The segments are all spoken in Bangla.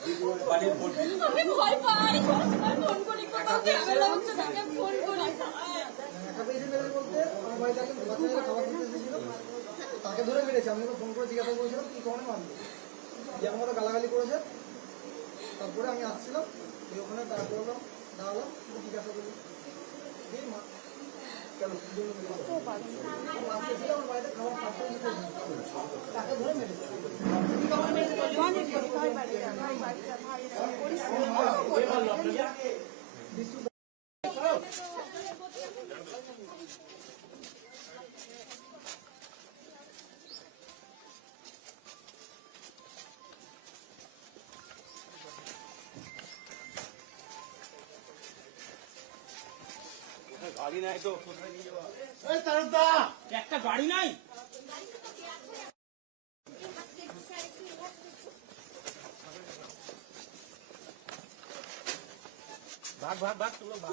আমি ভয় পাই, ফোন করি, কোথাও ঝামেলা হচ্ছে তাকে ফোন করি। তাকে ধরে মেরেছে, আমি ওকে ফোন করে জিজ্ঞাসা করেছিলাম কি কারণে মারলো, যে আমার মতো গালাগালি করেছে। তারপরে আমি আসছিলাম, ওখানে দাঁড় করলাম, দাঁড়ালাম, জিজ্ঞাসা করলাম কেন আমার বাড়িতে খাবার তাকে ধরে মেরেছে। গাড়ি নাই তো কোথায় নিয়ে যাবো? একটা গাড়ি নাই। ভাগ ভাগ ভাগ তুলো ভাগ।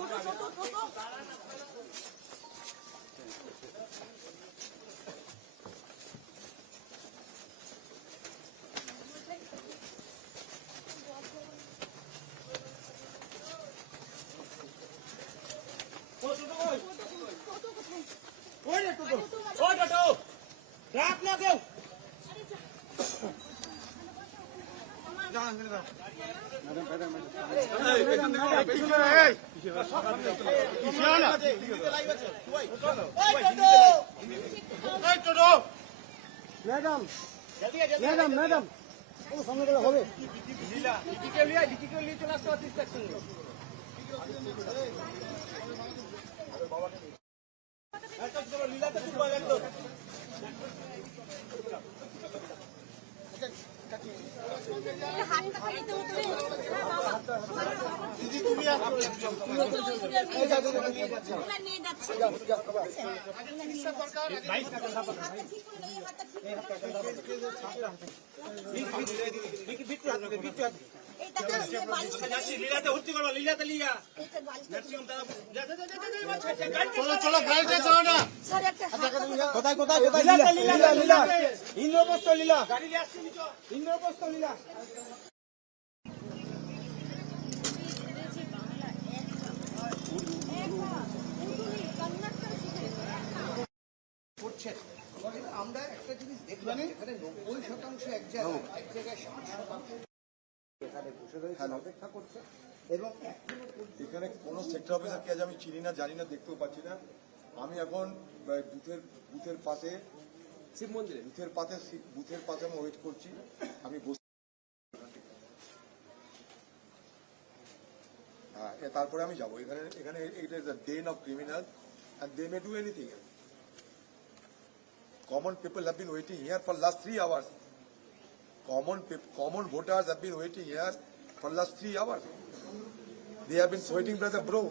ম্যাডাম ম্যাডাম ম্যাডাম ও সামনে করে হবে চলে আসতে পারছিস লীলাতে তুলবো একদম। লীলাতে ভর্তি করবো, লীলাতে লিয়া চলো গাড়িটা চলো না। কোথায় কোথায় কোথায় লীলা লীলা ইন্দ্রপ্রস্থ লীলা গাড়ি নিয়ে আসছি ইন্দ্রপ্রস্থ লীলা। আমরা একটা জিনিস দেখলাম, এখানে 90% এক জায়গায় 60% এখানে বসে রয়েছে অপেক্ষা করছে এবং এখানে কোনো সেক্টর অফিসারকে আজ আমি চিনি না, জানি না, দেখতেও পাচ্ছি না। আমি এখন বুথের পাশে শিব মন্দিরে বুথের পাশে আমি ওয়েট করছি। আমি হ্যাঁ, তারপরে আমি যাবো। এখানে it is a den of criminal and they may do anything else. Common people have been waiting here for last 3 hours. Common voters have been waiting here for last 3 hours. They have been sweating by the brow.